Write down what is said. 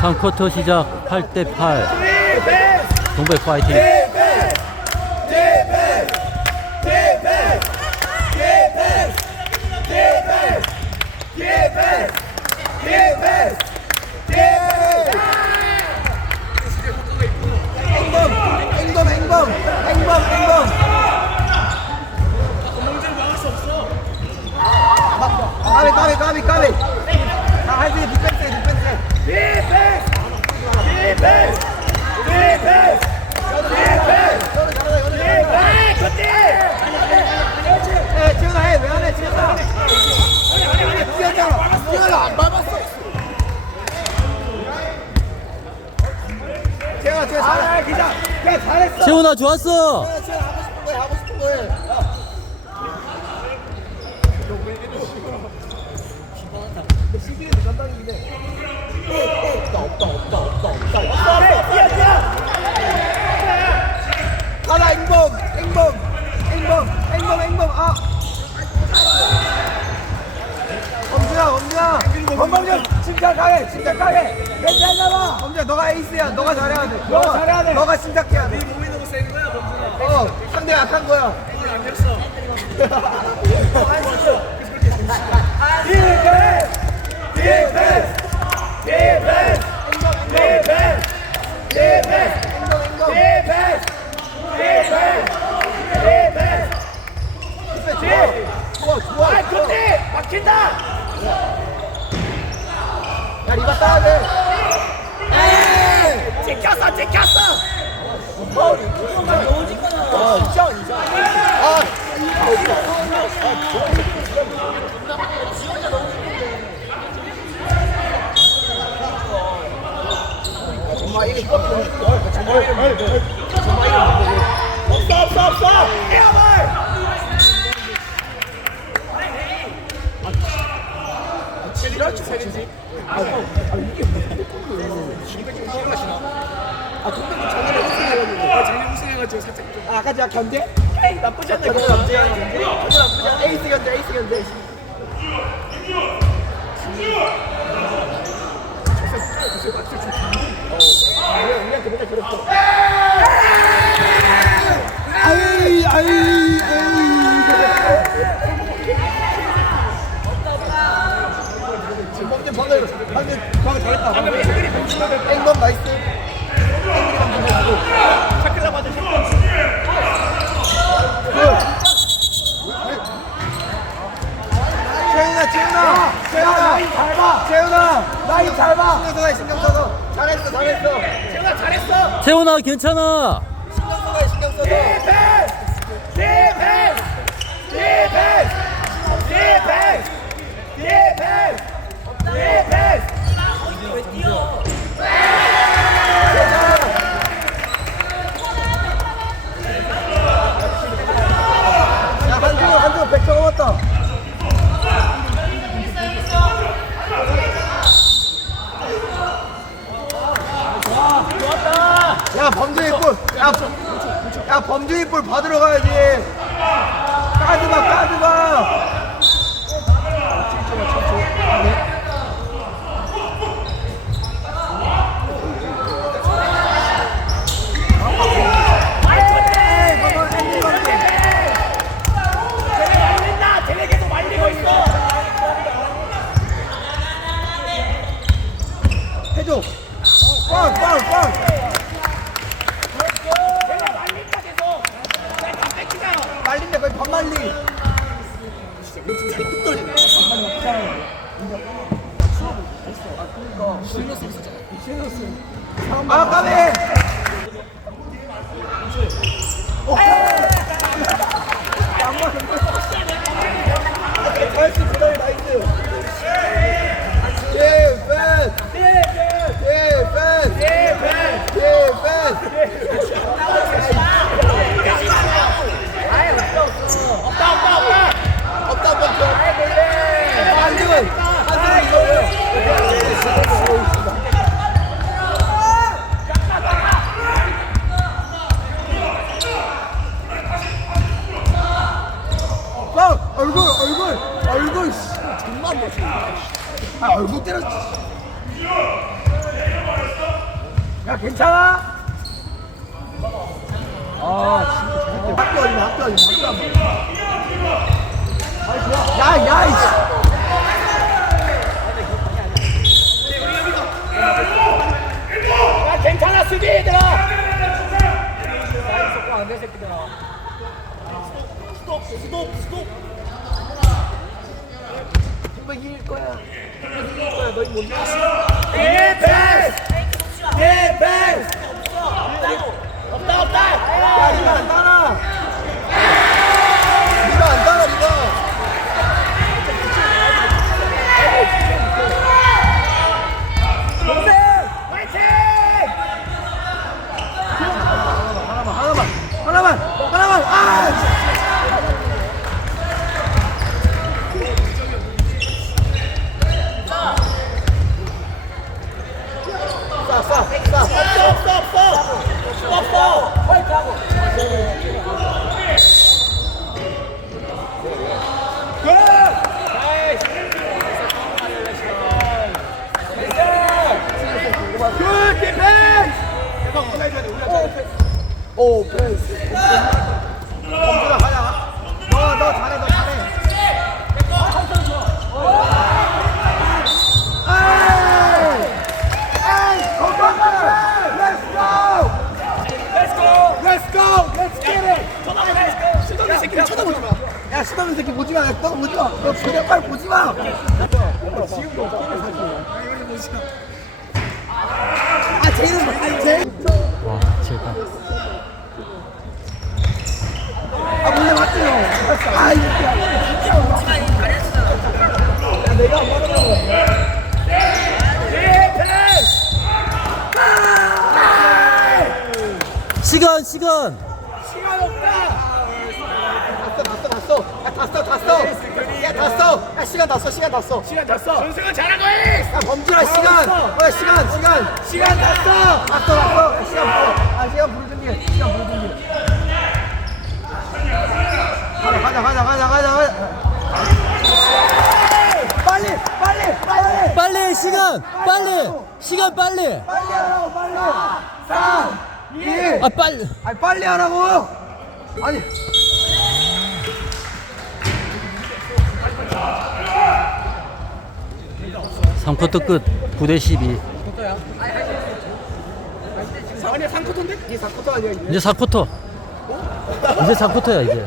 3쿼터 시작 8대 8 동백 파이팅 행범 행범 행범 행범 행범 까비 까비 까비 까비 자 할수 있는 디펜스 디펜스 해 지훈아 해왜 안 해 지훈아 뛰었잖아 지훈아 안 밟았어 재훈아 재훈아 잘해 기자 그냥 잘했어 세훈아 좋았어 지훈아 하고 싶은 거 해, 하고 싶은 거 해. 근데 시기는 간단이긴 해. 없다 없다 없다 없다 없다. 없다 뛰어 뛰어. 가라 행범 행범 행범 행범 행범 아. 범준아 범준아 범범준 침착하게 침착하게 괜찮아 범준아 너가 에이스야 너가 잘해야 돼 너가 잘해야 돼 너가 침착해야 돼 몸이 너무 센 거야 범준아 어 상대 약한 거야 애들 안 됐어 디펜스 디펜스 디펜스 디펜스 디펜스 행동 행동 디펜스 디펜스 디펜스 좋아 좋아 아 좋지 막힌다 야 리바 따야 돼 찍혔어 찍혔어 파울이 너무 찍거나 아 진짜 진짜 아 정말 이게 정말 정말 정말 없어 없어 없어 에어볼 아아 근데 그 작년에 우승해가지고 아 작년 우승해가지고 살짝 좀. 아, 아까 제가 견제? 에이 나쁘지 않네 견제? 나쁘지 견제 나쁘지 않네. 에이스 견제 에이스 견제. 그랬어 아이 아이 아이 지금 방금 방금 방금 방금 잘했다. 앵건 나이스. 샤클라 맞아 재훈아. 재훈아 재훈아 나이 잘 봐. 재훈아. 나이 잘 봐. 신경 써서 신경 써서. 잘했어 잘했어. 재훈아 잘했어. 세훈아 괜찮아. 신경 써서 신경 써서. 디펜스 디펜스! 디펜스! 디펜스! 디펜스! 디펜스 왜 뛰어 야 한준호 한준호 100점 넘었다 야 범준이 볼! 야, 야 범준이 볼 받으러 가야지 까드마 까드마 해줘 빵! 빵! 빵! 말린다 거의 반말리 아 까비 정말 멋있아 얼굴 때렸어 야 괜찮아? 아 진짜 학교 아니야, 학교 아니야, 학교 아니야. 야, 야, 이씨. 야, 괜찮아, 수비, 얘들아. 야, 이 속도 안돼 새끼들아. 아, 스톱, 스톱, 스톱. 정말 이길 거야. 정말 이길 거야. 너희 못 이겨 디펜스! 디펜스! 없다 없다. 따라 리가 안 따라 리가 동생 화이팅 하나만 하나만 하나만 하나만 아 싸, 싸, 싸. 없어, 없어, 없어. 없어. 화이트하고. 굿 디펜스! 오, 패스. 범준아, 가자. 너, 너 잘해, 너 잘해. 에이! 에이, 건강해! Let's go! Let's go! Let's go! Let's get it! 시동이 새끼 쳐다보지 마. 야, 시동이 새끼 보지 마. 야, 너 그냥 보지 마. 지금도 아, 제일은 뭐, 제일. 와 제가 아, 몰래 맞지요. 아, 이거. 야, 내가 안 받으려고. 시간 시간 시간 없다. 갔어, 갔어, 갔어. 야, 갔어, 갔어. 시간 다 써, 시간 다 써. 시간 다 써. 전승은 잘하고 해! 야, 범준아, 시간. 어, 시간, 시간. 시간 다 써. 갔어, 갔어. 야, 시간 불어. 아, 시간 부르는 게. 시간 부르는 게. 가자, 가자, 가자, 가자, 가자, 가자. 빨리, 빨리, 빨리. 빨리 시간 빨리 시간 빨리 빨리 하라고, 빨리. 3, 2, 아 빨리 아니 빨리 하라고! 아니 삼쿼터 끝 9대 12 아니야 3쿼터인데? 이게 4쿼터 아니야 이게? 이제 4쿼터. 이제 4쿼터야 이제